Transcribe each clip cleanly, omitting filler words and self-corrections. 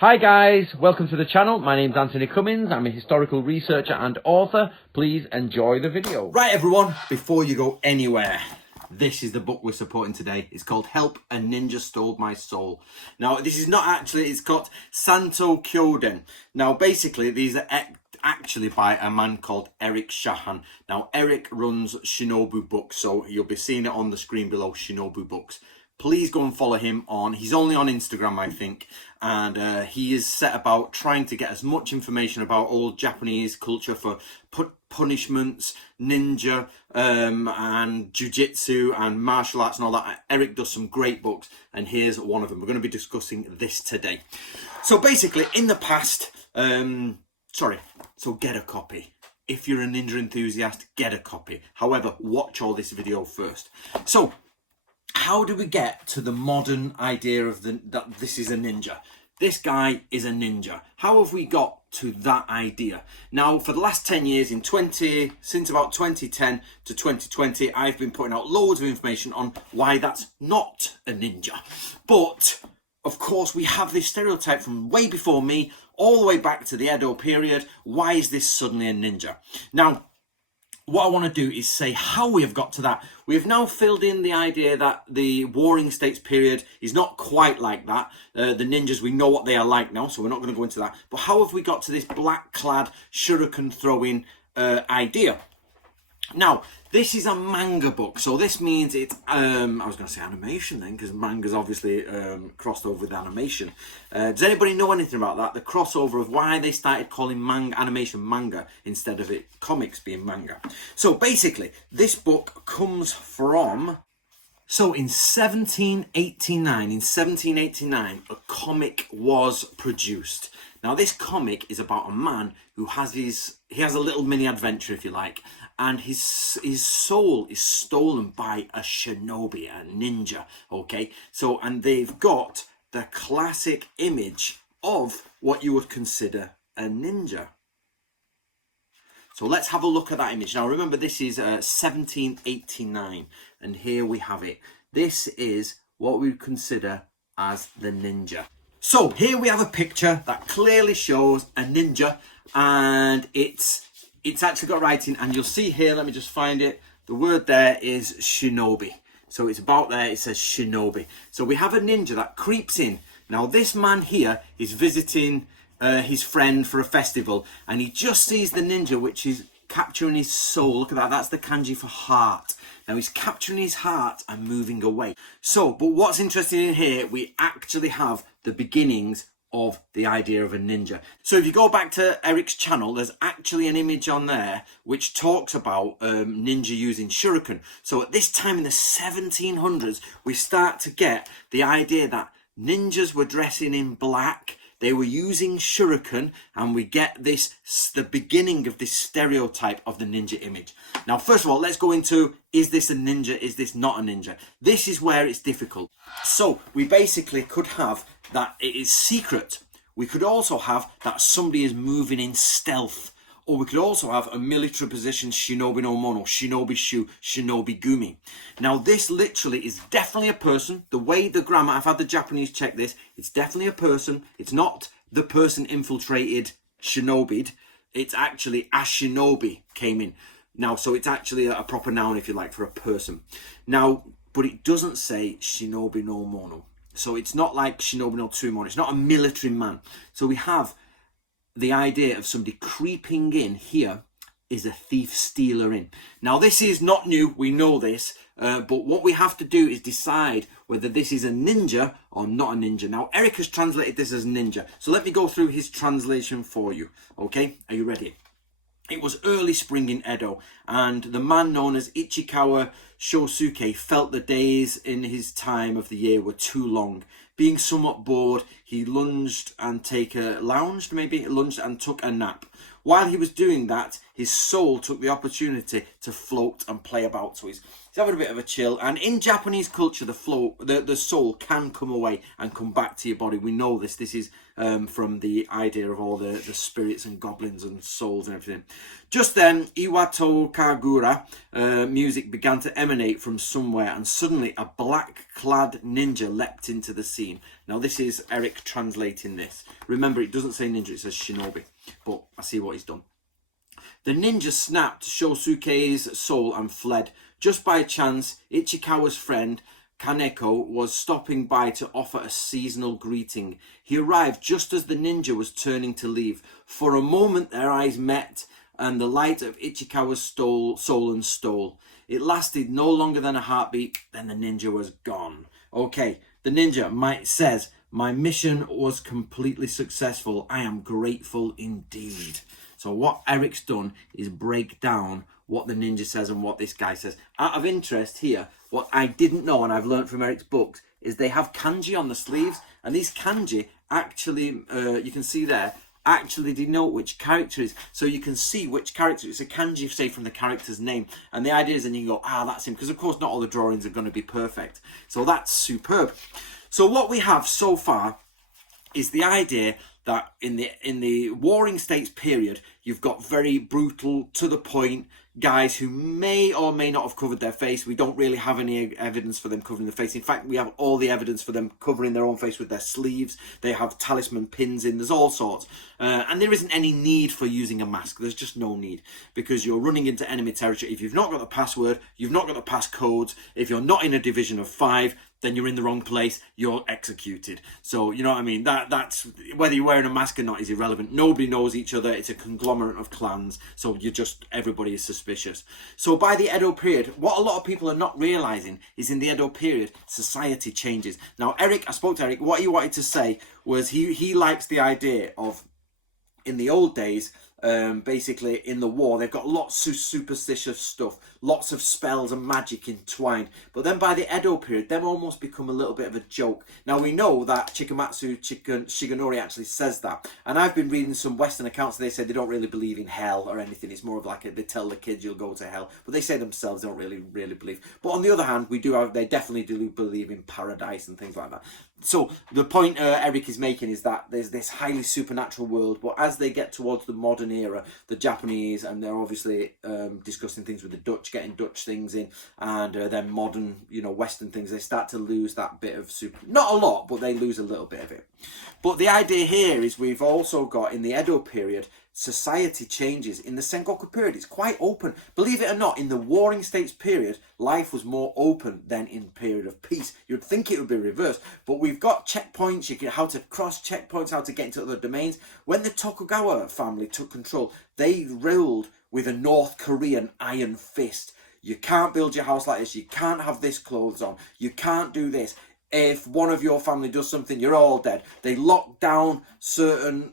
Hi guys, welcome to the channel. My name's Antony Cummins. I'm a historical researcher and author. Please enjoy the video. Right everyone, before you go anywhere, this is the book we're supporting today. It's called Help, a Ninja Stole My Soul. Now this is not actually, it's got Santo Kyoden. Now basically these are actually by a man called Eric Shahan. Now Eric runs Shinobi Books, so you'll be seeing it on the screen below, Shinobi Books. Please go and follow him he's only on Instagram, I think, and he is set about trying to get as much information about old Japanese culture for punishments, ninja, and jiu-jitsu and martial arts and all that. Eric does some great books, and here's one of them. We're going to be discussing this today. So basically, in the past, so get a copy. If you're a ninja enthusiast, get a copy. However, watch all this video first. So, how do we get to the modern idea of that this is a ninja? This guy is a ninja. How have we got to that idea? Now, for the last 10 years, since about 2010 to 2020, I've been putting out loads of information on why that's not a ninja. But, of course, we have this stereotype from way before me, all the way back to the Edo period. Why is this suddenly a ninja? Now, what I want to do is say how we have got to that. We have now filled in the idea that the Warring States period is not quite like that. The ninjas, we know what they are like now, so we're not going to go into that. But how have we got to this black-clad, shuriken-throwing idea? Now, this is a manga book, so this means it's, I was going to say animation then, because manga's obviously crossed over with animation. Does anybody know anything about that? The crossover of why they started calling animation manga instead of comics being manga. So basically, this book comes from... So in 1789, a comic was produced. Now this comic is about a man who has he has a little mini adventure, if you like, and his soul is stolen by a shinobi, a ninja, okay? So, and they've got the classic image of what you would consider a ninja. So let's have a look at that image. Now remember, this is 1789, and here we have it. This is what we would consider as the ninja. So here we have a picture that clearly shows a ninja, and it's actually got writing, and you'll see here, let me just find it, the word there is shinobi. So it's about there, it says shinobi. So we have a ninja that creeps in. Now this man here is visiting his friend for a festival, and he just sees the ninja, which is capturing his soul. Look at that, that's the kanji for heart. Now he's capturing his heart and moving away. So, but what's interesting in here, we actually have the beginnings of the idea of a ninja. So if you go back to Eric's channel, there's actually an image on there which talks about ninja using shuriken. So at this time in the 1700s, we start to get the idea that ninjas were dressing in black, they were using shuriken, and we get the beginning of this stereotype of the ninja image. Now, first of all, let's go into, is this a ninja? Is this not a ninja? This is where it's difficult. So we basically could have that it is secret. We could also have that somebody is moving in stealth. Or we could also have a military position, shinobi no mono, shinobi shu, shinobi gumi. Now this literally is definitely a person. The way the grammar, I've had the Japanese check this, it's definitely a person. It's not the person infiltrated shinobied. It's actually a shinobi came in. Now, so it's actually a proper noun, if you like, for a person. Now, but it doesn't say shinobi no mono. So it's not like shinobi no tsumono. It's not a military man. So we have the idea of somebody creeping in here is a thief stealer in. Now this is not new, we know this, but what we have to do is decide whether this is a ninja or not a ninja. Now Eric has translated this as ninja, so let me go through his translation for you, okay? Are you ready? It was early spring in Edo, and the man known as Ichikawa Shosuke felt the days in his time of the year were too long. Being somewhat bored, he lunged and took a nap. While he was doing that, his soul took the opportunity to float and play about. So he's having a bit of a chill. And in Japanese culture, the soul can come away and come back to your body. We know this. This is from the idea of all the spirits and goblins and souls and everything. Just then, Iwato Kagura music began to emanate from somewhere, and suddenly a black-clad ninja leapt into the scene. Now, this is Eric translating this. Remember, it doesn't say ninja, it says shinobi. But I see what he's done. The ninja snapped Shosuke's soul and fled. Just by chance, Ichikawa's friend Kaneko was stopping by to offer a seasonal greeting. He arrived just as the ninja was turning to leave. For a moment their eyes met, and the light of Ichikawa's soul and stole. It lasted no longer than a heartbeat, then the ninja was gone. Okay, the ninja says, my mission was completely successful. I am grateful indeed. So what Eric's done is break down what the ninja says and what this guy says. Out of interest here, what I didn't know, and I've learned from Eric's books, is they have kanji on the sleeves, and these kanji actually, you can see there, actually denote which character is. So you can see which character. It's a kanji, say, from the character's name. And the idea is then you can go, that's him. Because, of course, not all the drawings are going to be perfect. So that's superb. So what we have so far is the idea that in the Warring States period, you've got very brutal, to the point guys who may or may not have covered their face. We don't really have any evidence for them covering the face. In fact, we have all the evidence for them covering their own face with their sleeves. They have talisman pins in. There's all sorts. And there isn't any need for using a mask. There's just no need, because you're running into enemy territory. If you've not got the password, you've not got the passcodes, if you're not in a division of 5, then you're in the wrong place, you're executed. So, you know what I mean? That's whether you're wearing a mask or not is irrelevant. Nobody knows each other. It's a conglomerate of clans. So everybody is suspicious. So by the Edo period, what a lot of people are not realizing is in the Edo period, society changes. Now, I spoke to Eric, what he wanted to say was he likes the idea of, in the old days, basically in the war, they've got lots of superstitious stuff, lots of spells and magic entwined. But then by the Edo period, them almost become a little bit of a joke. Now we know that Chikamatsu Shigenori actually says that. And I've been reading some Western accounts, they say they don't really believe in hell or anything. It's more of like they tell the kids you'll go to hell. But they say themselves they don't really believe. But on the other hand, they definitely do believe in paradise and things like that. So the point Eric is making is that there's this highly supernatural world, but as they get towards the modern era, the Japanese, and they're obviously discussing things with the Dutch, getting Dutch things in, and then modern, Western things, they start to lose that bit of not a lot, but they lose a little bit of it. But the idea here is we've also got, in the Edo period, society changes. In the Sengoku period, it's quite open. Believe it or not, in the Warring States period, life was more open than in period of peace. You'd think it would be reversed, but we've got checkpoints, how to cross checkpoints, how to get into other domains. When the Tokugawa family took control, they ruled with a North Korean iron fist. You can't build your house like this. You can't have this clothes on. You can't do this. If one of your family does something, you're all dead. They locked down certain,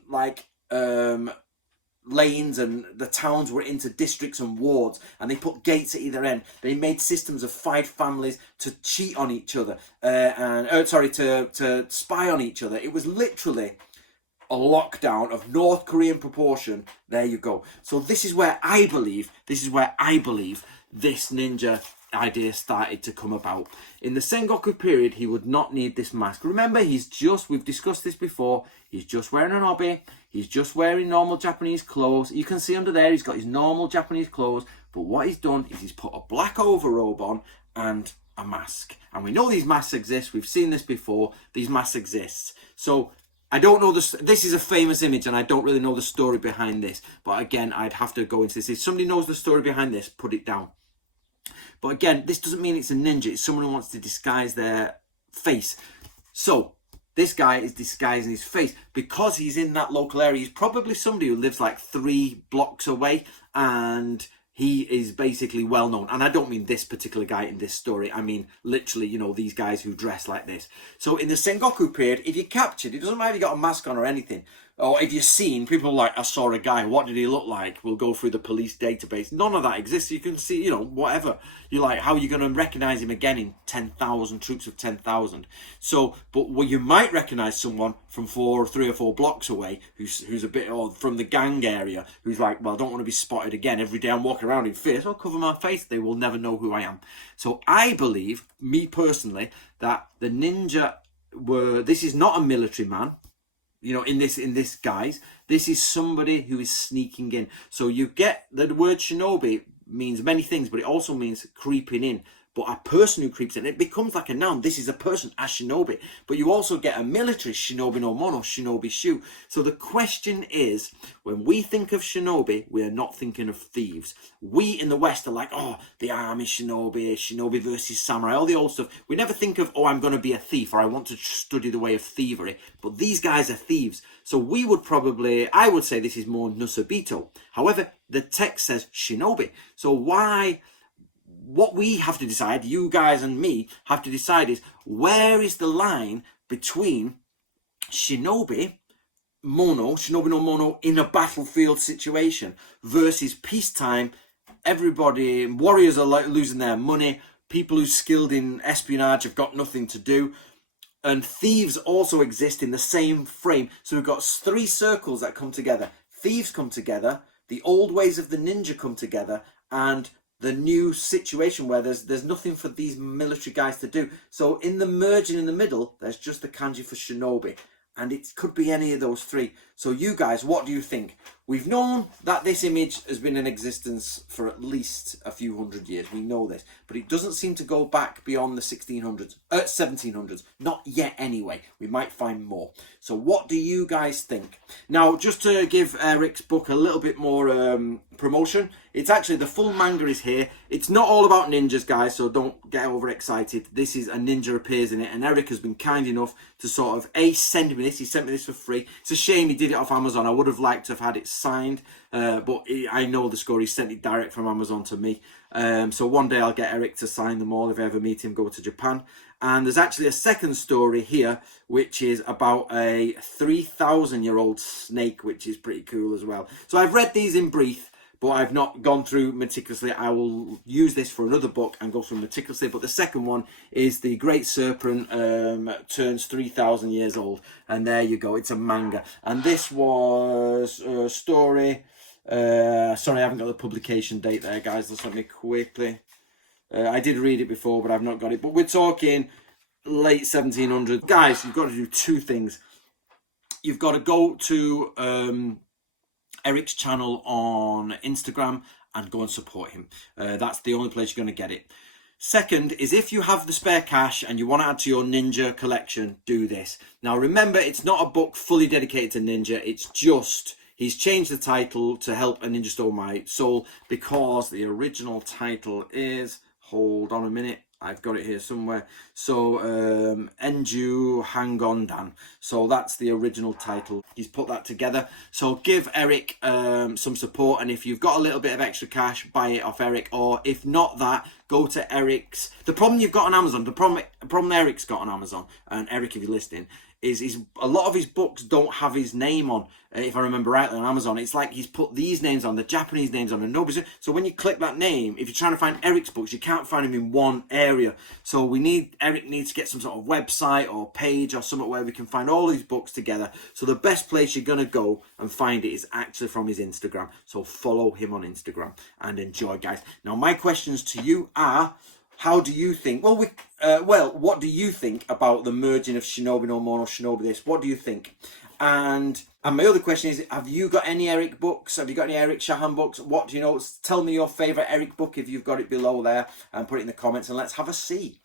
lanes, and the towns were into districts and wards, and they put gates at either end. They made systems of 5 families to cheat on each other, to spy on each other. It was literally a lockdown of North Korean proportion. There you go. So this is where I believe this ninja idea started to come about. In the Sengoku period, he would not need this mask. Remember, we've discussed this before, he's just wearing an obi, he's just wearing normal Japanese clothes. You can see under there, he's got his normal Japanese clothes, but what he's done is he's put a black overrobe on and a mask. And we know these masks exist, we've seen this before, these masks exist. So, I don't know this is a famous image, and I don't really know the story behind this, but again, I'd have to go into this. If somebody knows the story behind this, put it down. But again, this doesn't mean it's a ninja. It's someone who wants to disguise their face. So this guy is disguising his face because he's in that local area. He's probably somebody who lives like 3 blocks away, and he is basically well known. And I don't mean this particular guy in this story. I mean, literally, you know, these guys who dress like this. So in the Sengoku period, if you're captured, it doesn't matter if you got a mask on or anything. Or if you're seen, people are like, I saw a guy, what did he look like? We'll go through the police database. None of that exists. You can see, you know, whatever. You're like, how are you going to recognize him again in 10,000, troops of 10,000? So, but well, you might recognize someone from 3 or 4 blocks away who's a bit odd, from the gang area, who's like, well, I don't want to be spotted again. Every day I'm walking around in fear, so I'll cover my face. They will never know who I am. So I believe, me personally, that the ninja this is not a military man. You know, in this guise, this is somebody who is sneaking in. So you get the word shinobi means many things, but it also means creeping in. But a person who creeps in, it becomes like a noun. This is a person, a shinobi. But you also get a military, shinobi no mono, shinobi shu. So the question is, when we think of shinobi, we are not thinking of thieves. We in the West are like, oh, the army shinobi, shinobi versus samurai, all the old stuff. We never think of, oh, I'm going to be a thief, or I want to study the way of thievery. But these guys are thieves. So we would probably, I would say this is more nusabito. However, the text says shinobi. So what we have to decide, you guys and me have to decide, is where is the line between shinobi no mono in a battlefield situation versus peacetime. Everybody, warriors are like losing their money, people who skilled in espionage have got nothing to do, and thieves also exist in the same frame. So we've got 3 circles that come together. Thieves come together, the old ways of the ninja come together, and the new situation where there's nothing for these military guys to do. So in the merging in the middle, there's just the kanji for shinobi. And it could be any of those 3. So you guys, what do you think? We've known that this image has been in existence for at least a few hundred years. We know this. But it doesn't seem to go back beyond the 1700s. Not yet anyway. We might find more. So what do you guys think? Now, just to give Eric's book a little bit more promotion, it's actually, the full manga is here. It's not all about ninjas, guys, so don't get overexcited. This is a ninja appears in it, and Eric has been kind enough to sort of send me this. He sent me this for free. It's a shame he did it off Amazon. I would have liked to have had it signed, but I know the score. He sent it direct from Amazon to me. So one day I'll get Eric to sign them all if I ever meet him, go to Japan. And there's actually a second story here, which is about a 3,000-year-old snake, which is pretty cool as well. So I've read these in brief, but I've not gone through meticulously. I will use this for another book and go through meticulously. But the second one is The Great Serpent turns 3,000 years old. And there you go. It's a manga. And this was a story. Sorry, I haven't got the publication date there, guys. Just let me quickly. I did read it before, but I've not got it. But we're talking late 1700s. Guys, you've got to do 2 things. You've got to go to Eric's channel on Instagram and go and support him. That's the only place you're going to get it. Second is, if you have the spare cash and you want to add to your ninja collection, do this. Now remember, it's not a book fully dedicated to ninja. It's just, he's changed the title to help a ninja stole my soul, because the original title is, hold on a minute, I've got it here somewhere. So Enju Hangondan. So that's the original title. He's put that together. So give Eric some support, and if you've got a little bit of extra cash, buy it off Eric. Or if not that, go to Eric's. The problem you've got on Amazon, the problem Eric's got on Amazon, and Eric, if you're listening, is a lot of his books don't have his name on, if I remember rightly, on Amazon. It's like he's put these names on, the Japanese names on, and nobody's. So when you click that name, if you're trying to find Eric's books, you can't find him in one area. So Eric needs to get some sort of website or page or something where we can find all these books together. So the best place you're going to go and find it is actually from his Instagram. So follow him on Instagram and enjoy, guys. Now my questions to you are, how do you think? Well, what do you think about the merging of shinobi no mono, shinobi this? What do you think? And my other question is, have you got any Eric books? Have you got any Eric Shahan books? What do you know? Tell me your favourite Eric book if you've got it below there, and put it in the comments, and let's have a see.